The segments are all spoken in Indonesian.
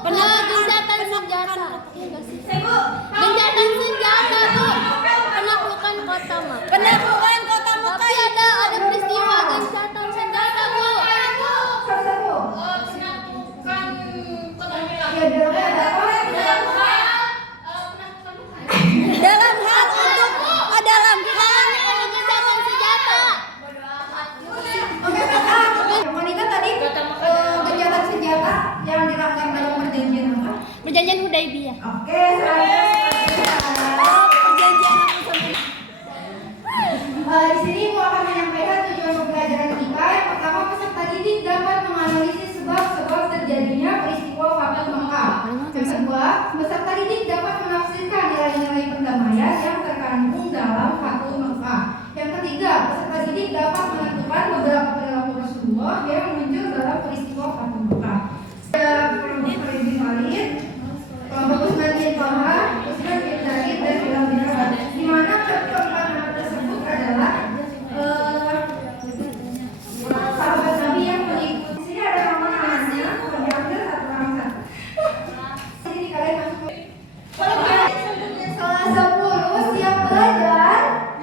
Gencatan senjata. Gencatan senjata Bu. Penaklukan kota Mekah. Penaklukan kota Mekah. Tapi ada peristiwa gencatan senjata Bu. Satu-satu. Penaklukan kota Mekah. Ya, dalamnya ada apa? Dalam hal Ada gencatan senjata. Oke, yang wanita tadi gencatan senjata yang dilanggar dalam perjanjian apa? Perjanjian Hudaibiyah. Oke, di sini aku akan menyampaikan tujuan pembelajaran kita. Yang pertama, peserta didik dapat menganalisis sebab-sebab terjadinya peristiwa Fathu Mekah. Yang kedua, peserta didik dapat menafsirkan nilai-nilai perdamaian yang terkandung dalam Fathu Mekah. Yang ketiga, peserta didik dapat menentukan beberapa perilaku Rasulullah yang muncul dalam peristiwa Fathu Mekah. Kelompok Faridin Walid, kelompok Usman Toha, Usman bin Zaid, dan Bilal bin Rabah. Di mana keempat nama tersebut adalah sahabat Nabi yang mengikuti. Di sini ada nama-namanya, diambil satu. Jadi kalian masuk. Kelas 10 siap belajar?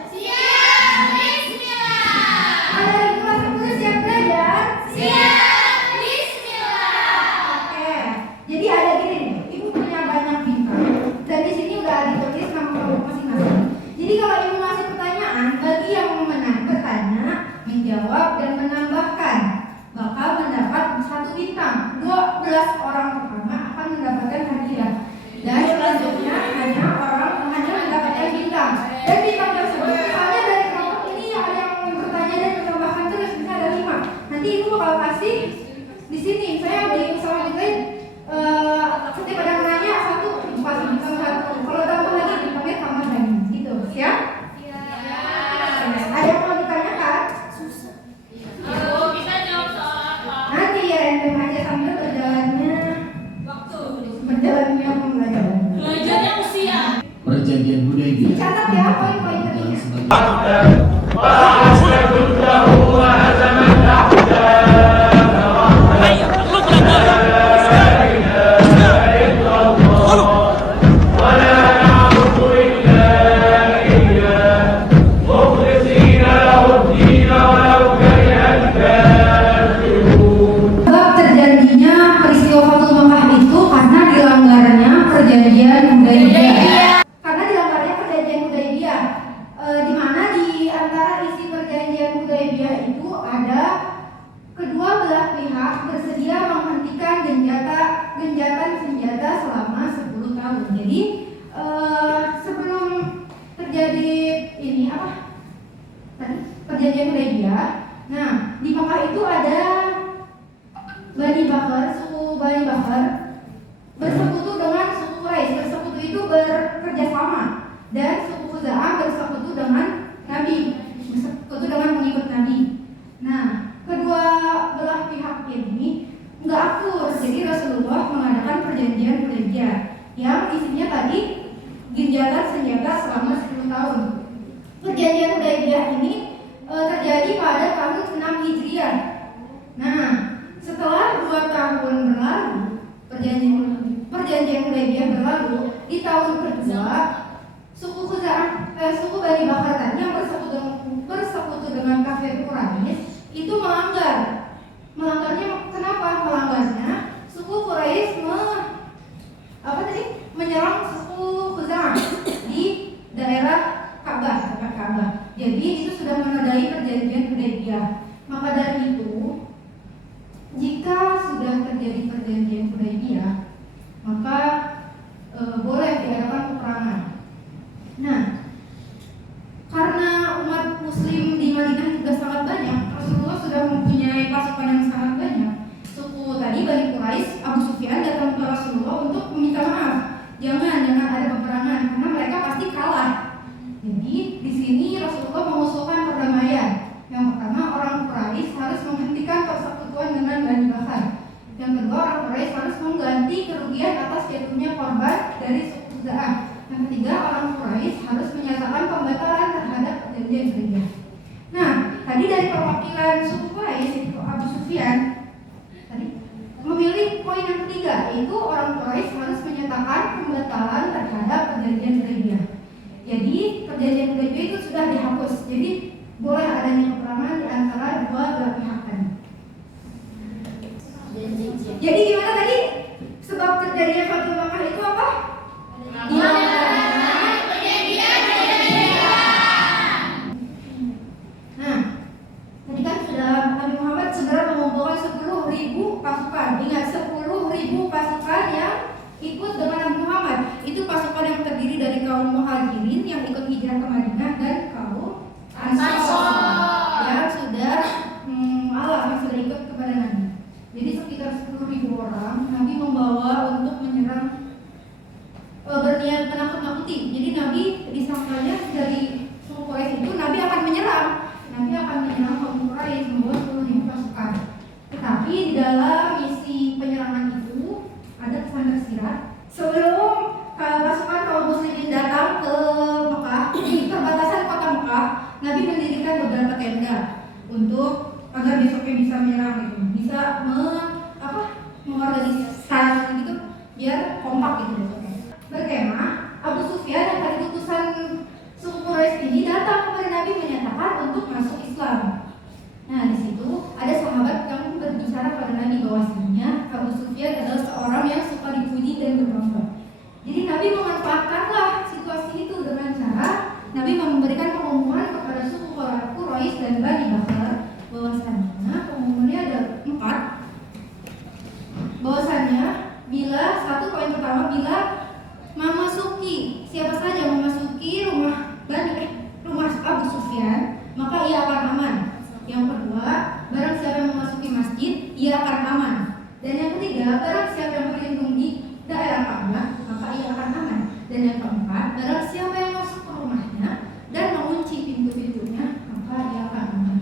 Siap, bismillah. Ada di kelas 10 siap belajar? Siap, bismillah. Oke. Jadi ada gini nih, Ibu punya banyak bintang dan di sini udah ada tulis nama kelompok masing-masing. Jadi kalau Ibu ngasih pertanyaan, bagi yang bertanya, menjawab dan menambahkan bakal mendapat 1 bintang. 12 orang pertama akan mendapatkan hadiah. Dan selanjutnya hanya mendapatkan bintang. Dan bintang tersebut misalnya dari kelompok ini ada yang bertanya dan menambahkan terus, misalnya ada 5. Nanti Ibu bakal kasih di sini. Saya di usaha kita setiap ada yang nanya 1, Ibu kasih bintang 1. Kalau tambah lagi bintangnya tambah lagi. Gitu, siap? Ada yang mau ditanyakan? Kita jawab soal apa? Nanti ya random aja sambil berjalannya pembelajaran. Belajarnya usia. Perjanjian Hudaibiyah. Catat ya poin-poin pentingnya. Sebab terjadinya peristiwa Fathu Mekah itu karena dilanggarnya perjanjian Hudaibiyah. Karena dilanggarnya perjanjian Hudaibiyah, di mana di antara isi perjanjian Hudaibiyah itu ada kedua belah pihak bersedia menghentikan genjatan senjata selama 10 tahun. Jadi sebelum terjadi ini apa? Tadi perjanjian Hudaibiyah. Nah, di Mekah itu ada Bani Bakar, suku Bani Bakar bersekutu dengan suku Quraisy. Bersekutu itu bekerja sama, dan suku Khuza'ah bersekutu dengan Nabi, bersekutu dengan pengikut Nabi. Nah, kedua belah pihak ini nggak akur, jadi Rasulullah mengadakan perjanjian Hudaibiyah yang isinya tadi gencatan senjata selama 10 tahun. Perjanjian Hudaibiyah ini terjadi pada tahun 6 Hijriah. Nah, setelah 2 tahun berlalu, perjanjian Hudaibiyah berlalu, di tahun kedua suku suku Bani Bakar tadi yang bersekutu dengan kafir Quraisy itu melanggarnya. Kenapa melanggarnya? Suku Quraisy menyerang suku Khuza'ah di daerah Ka'bah, dekat Ka'bah. Jadi itu sudah menodai perjanjian Hudaibiyah. Maka dari itu, jika sudah terjadi perjanjian Hudaibiyah, maka boleh diadakan peperangan. Nah, karena umat Muslim di Madinah juga sangat banyak, Rasulullah sudah mempunyai pasukan yang sangat banyak. Suku tadi Bani Quraisy, Abu Sufyan datang ke Rasulullah untuk meminta maaf. Jangan ada peperangan, karena mereka pasti kalah. Jadi di sini Rasulullah mengusulkan perdamaian. Yang pertama, orang Quraisy harus menghentikan persekutuan dengan Bani Bakar. Yang kedua, orang Quraisy harus mengganti kerugian atas jatuhnya korban dari suku Khuza'ah. Yang ketiga, orang Quraisy harus menyatakan pembatalan terhadap perjanjian Hudaibiyah. Nah, tadi dari perwakilan suku Quraisy itu Abu Sufyan tadi memilih poin yang ketiga, yaitu orang Quraisy harus menyatakan pembatalan terhadap perjanjian Hudaybiyah. Jadi perjanjian Hudaybiyah itu sudah dihapus. Jadi boleh adanya peperangan di antara dua belah pihak tadi. Jadi gimana tadi? Sebab terjadinya Fathul Makkah itu apa? Nah, tadi kan sudah Nabi Muhammad segera mengumpulkan 10.000 pasukan. Ingat, 10.000 pasukan yang ikut dengan Nabi Muhammad. Itu pasukan yang terdiri dari kaum Muhajirin yang ikut hijrah ke Madinah dan kaum Ansor yang sudah yang sudah ikut kepada Nabi. Jadi sekitar 10.000 orang Nabi membawa untuk menyerang, berniat menakut-nakuti. Jadi Nabi disangkanya dari suku Quraisy itu Nabi akan menyerang. Nabi akan menyerang kaum Quraisy membawa 10.000 pasukan. Tetapi di dalam misi penyerangan itu ada pesan tersirat. Sebelum pasukan kaum muslimin datang ke Mekah, di perbatasan kota Mekah, Nabi mendirikan beberapa tenda untuk agar besoknya bisa menyerang gitu, bisa mengorganisasi gitu biar kompak gitu besoknya. Berkemah, Abu Sufyan yang tadi utusan suku Quraisy ini datang kepada Nabi menyatakan untuk masuk Islam. Nah, di situ ada sahabat yang berbicara pada Nabi bahwasanya Abu Sufyan adalah seorang yang suka dipuji dan berbangga. Jadi Nabi memanfaatkanlah situasi itu dengan cara Nabi memberikan pengumuman kepada suku Quraisy dan Bani Bakar bahwasanya pengumumannya ada 4. Bahwasanya poin pertama, bila memasuki siapa saja memasuki rumah Abu Sufyan, maka ia akan aman. Yang kedua, barang siapa yang memasuki masjid, ia akan aman. Dan yang ketiga, barang siapa yang berlindung di daerah Ka'bah, maka ia akan aman. Dan yang keempat, barang siapa yang masuk ke rumahnya dan mengunci pintu-pintunya, maka ia akan aman.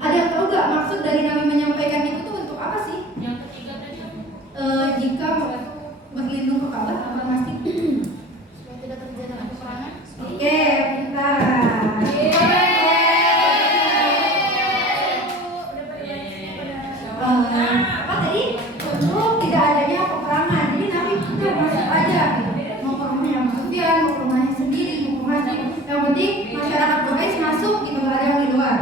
Ada yang tahu gak maksud dari Nabi menyampaikan itu tuh untuk apa sih? Yang ketiga tadi Jika berlindung ke Ka'bah atau masjid, supaya tidak terjadi peperangan. Oke, pintar. Apa tadi? Untuk tidak adanya peperangan. Jadi Nabi udah masuk aja. Mau ke rumahnya Abu Sufyan, mau ke rumahnya sendiri, mau ke masjid. Yang penting masyarakat Quraisy masuk gitu, nggak ada yang di luar.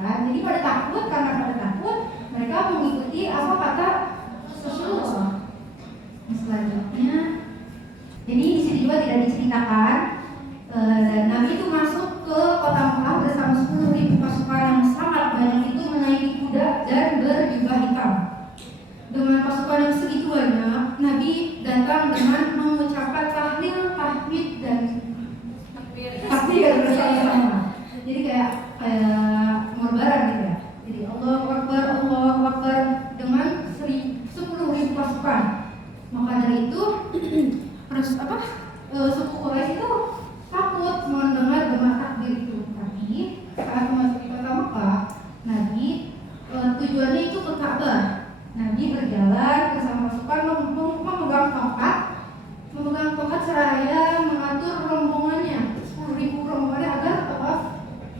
Kan? Jadi pada takut, karena pada takut mereka mengikuti apa kata Rasulullah. Selanjutnya, jadi di sini juga tidak diceritakan. Dan Nabi itu masuk ke kota Mekah bersama 10.000 pasukan yang sangat banyak itu menaiki kuda dan berjubah hitam. Dengan pasukan yang segitu banyak, Nabi datang dengan mengucapkan tahlil, tahmid dan takbir bersama-sama. Jadi kayak lebaran gitu ya. Jadi Allahu Akbar dengan 10.000 pasukan. Maka dari itu suku Quraisy itu takut mendengar gema takbir itu. Tapi saat memasuki kota Mekah, Nabi tujuannya itu ke Ka'bah. Nabi berjalan bersama pasukan memegang tongkat seraya mengatur rombongannya, 10.000 rombongannya agar tawaf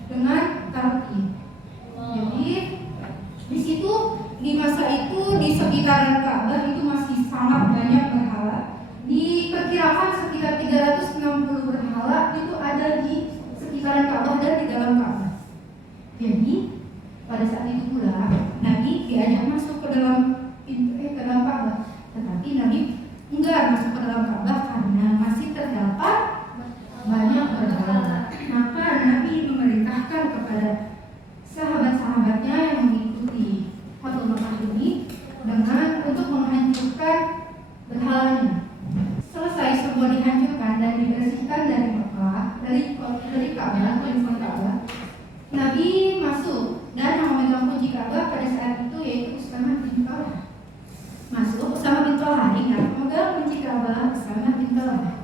dengan tarqi. Jadi di situ di masa itu di sekitaran Ka'bah itu masih sangat banyak berhala. Diperkirakan sekitar 360 berhala itu ada di sekitaran Ka'bah dan di dalam Ka'bah. Jadi pada saat itu pula Nabi diajak masuk ke dalam Ka'bah, tetapi Nabi enggak masuk ke dalam Ka'bah karena masih terdapat banyak berhala. Maka Nabi memerintahkan kepada sahabat-sahabatnya yang mengikuti Fathul Makkah ini untuk menghancurkan berhalanya. Selesai semua dihancurkan dan dibersihkan dari Mekah, dari Ka'bah, Nabi masuk dan yang memegang kunci Ka'bah pada saat itu yaitu Usamah bin Talha. Masuk Usamah bin Talha, ingat memegang kunci Ka'bah Usamah bin Talha.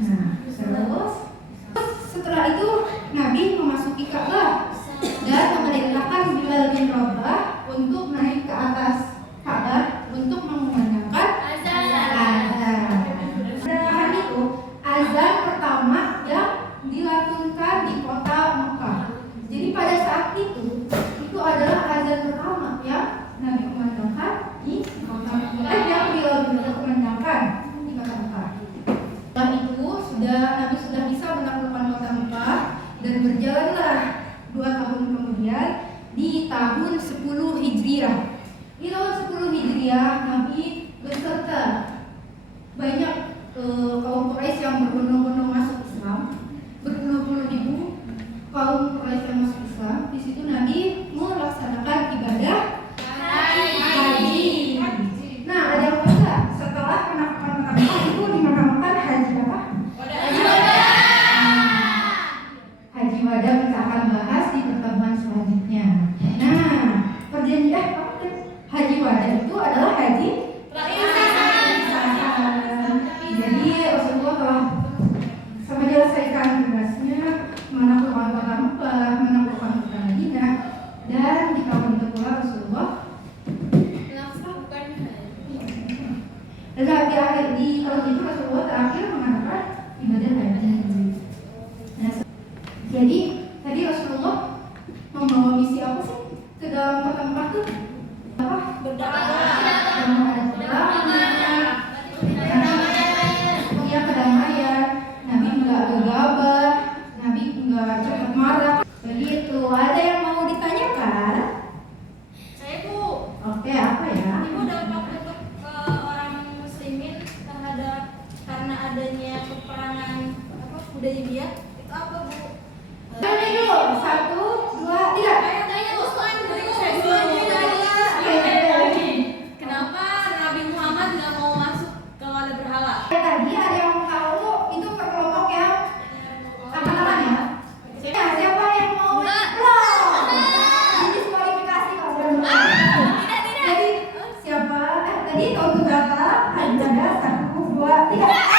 Nah, terus setelah itu Nabi memasuki Ka'bah dan memerintahkan Bilal bin Rabah untuk naik ke atas Ka'bah untuk mengumandangkan azan. Azan itu azan pertama yang dilakukan di kota Mekah. Jadi pada saat itu adalah azan pertama yang Nabi kumandangkan di Hijriah, Nabi beserta banyak kaum Quraisy yang berbondong-bondong masuk Islam, berpuluh-puluh ribu kaum Quraisy yang masuk Islam. Di situ Nabi melaksanakan ibadah haji. Nah, ada yang tahu nggak? Setelah penaklukan Mekah itu dinamakan haji apa? Haji wada kita akan bahas di pertemuan selanjutnya. Nah, perjanjian haji wada itu adalah haji jadi Rasulullah telah menyelesaikan tugasnya menaklukkan kota Mekah, menaklukkan kota Madinah, dan di tahun itu pula Rasulullah di tahun itu Rasulullah terakhir mengadakan ibadah haji. Nah, jadi tadi Rasulullah membawa misi apa sih ke dalam kota Mekah tuh? Apa? Kedamaian. Nabi nggak gegabah, Nabi nggak cepat marah. Begitu. Ada yang mau ditanyakan? Saya Bu. Oke, apa ya? Ibu dampak untuk orang muslimin karena adanya peperangan Hudaybiyah itu apa Bu? Ini dulu, 1, 2, 3. Tanya Ustaz dulu. Kenapa Nabi Muhammad nggak mau masuk kalau ada berhala? Tadi ada yang tahu itu kelompok yang apa namanya? Ya, siapa yang mau? Diskualifikasi kalau jadi siapa? Tadi tahun berapa? Ada 1, 2, 3.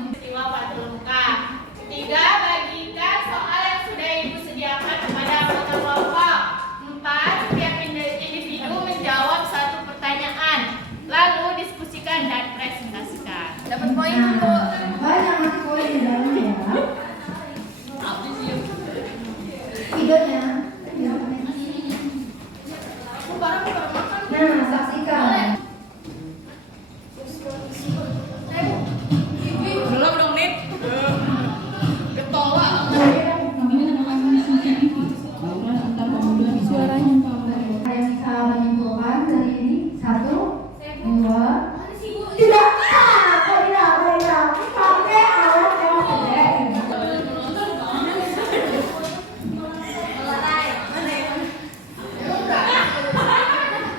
Peristiwa Fathul Mekah. Ketiga, bagikan soal yang sudah Ibu sediakan kepada anggota kelompok. 4, setiap individu menjawab satu pertanyaan, lalu diskusikan dan presentasikan. Dapat poin Bu. Banyak nanti poin di dalamnya ya. Videonya. Nah, saksikan. Belum dong, Nit. Ketolak. Suaranya ada yang bisa menyimpulkan dari ini? 1, 2, 3. Kok tidak? Pakai alat yang gede.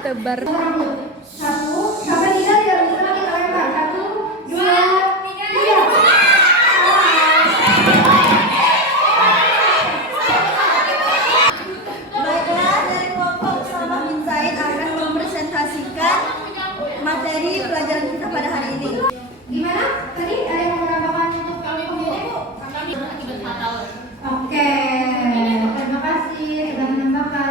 Tebar. 1 sampai 3 tidak bisa lagi lempar. 1, 2, 3. Baiklah, dari kelompok Salah bin Zaid akan mempresentasikan materi pelajaran kita pada hari ini. Gimana? Tadi ada yang mau menambahkan untuk Kami Bu, kami akibat fatal. Oke, terima kasih sudah menambahkan.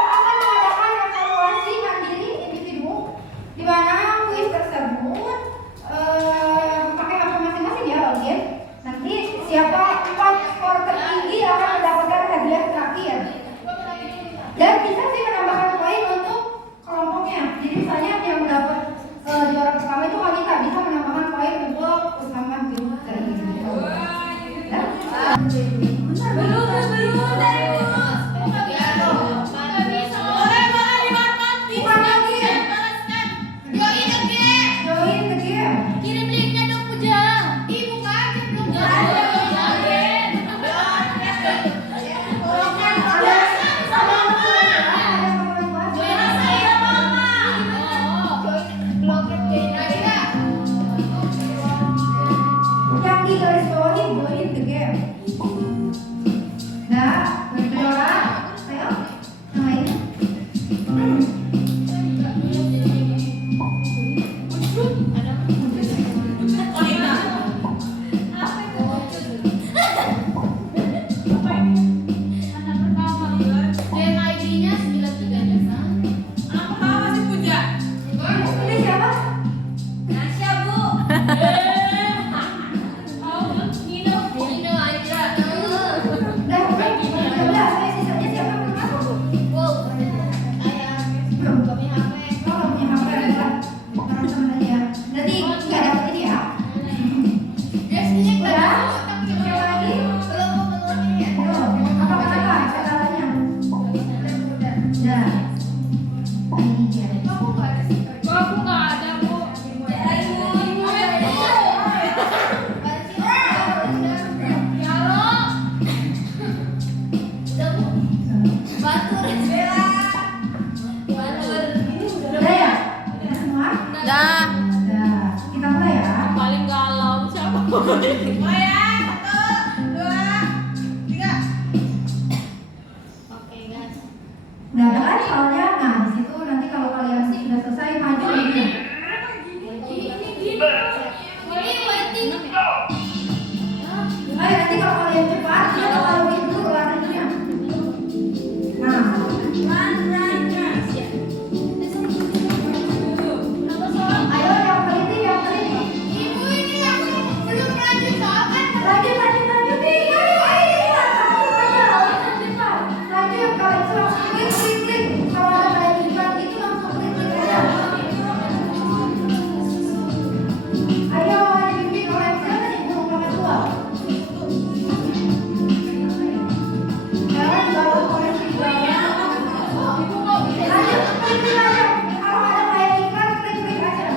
Akan mengadakan evaluasi mandiri individu di mana kuis tersebut pakai HP masing-masing ya, oke? Nanti siapa 4 skor tertinggi akan mendapatkan hadiah terakhir. Dan bisa sih menambahkan poin untuk kelompoknya. Jadi misalnya yang dapat Oh ya, 1, 2, 3. Oke guys. Udah ada kan soalnya? Nah di situ nanti kalau kalian sudah selesai maju gitu. Ayo nanti kalau kalian cepat, kalau gitu larinya. Nah, ayo yang teliti, yang teliti. Ibu ini yang belum lanjut soal kan? Lanjut, nih. Ayo, cepat. Lanjut, kalau itu langsung klik. Kalau ada kelanjutan itu langsung klik aja. Ayo, dibimbing oleh siapa nih? Guru kelas 2. Sekarang dibawa oleh si Bawang. Lanjut, klik aja. Kalau ada kayak iklan, klik aja.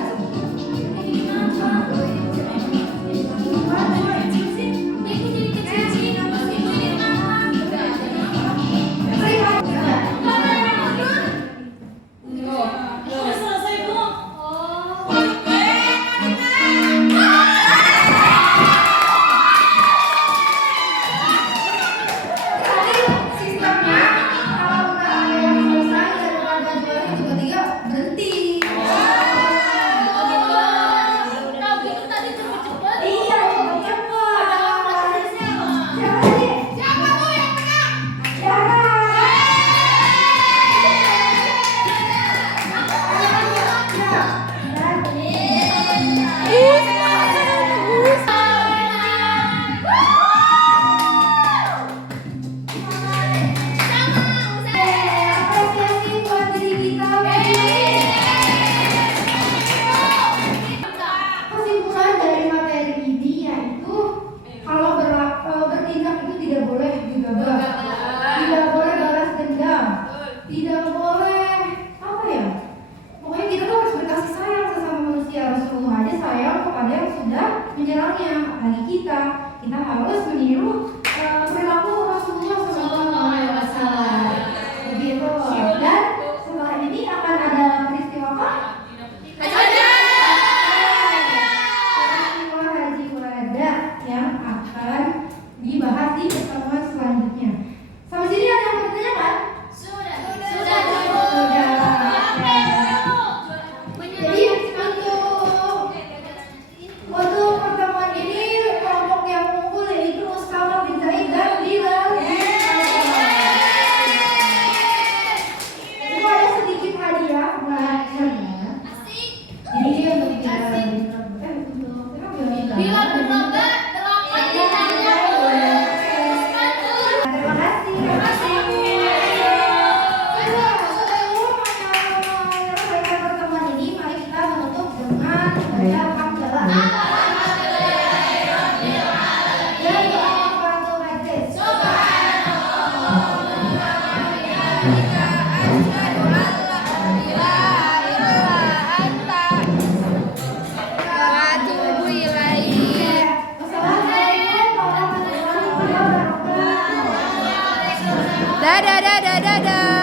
Sistemnya kalau udah ada yang selesai dan ada juara itu ketiga berhenti. Iya, cepet-cepet. Siapa sih? Siapa tuh yang menang? Tiara. Apresiasi buat diri kita. Kesimpulan dari materi ini yaitu kalau bertindak itu tidak boleh gegabah, tidak boleh balas dendam, tidak boleh apa ya? Pokoknya kita tuh harus berkasih sayang sesama manusia. Rasulullah aja sayang kepada yang sudah menyerangnya. Apalagi kita harus meniru perilaku Rasulullah SAW. Begitu. Dan setelah ini akan ada peristiwa apa? Peristiwa Haji Wada yang akan dibahas di pertemuan selanjutnya. Sampai sini ada yang mau ditanyakan? Sudah. Jadi untuk pertemuan ini kelompok yang unggul yaitu Usama bin Zaid dan Bilal. Itu ada sedikit hadiah buat kalian. Jadi dia untuk Bila berlomba, delapan ditanya. Terima kasih. Setelah pertemuan ini, mari kita menutup dengan baca hamdalah. Dan doa kafaratul majlis. Wassalamualaikum warahmatullahi wabarakatuh. Dadah.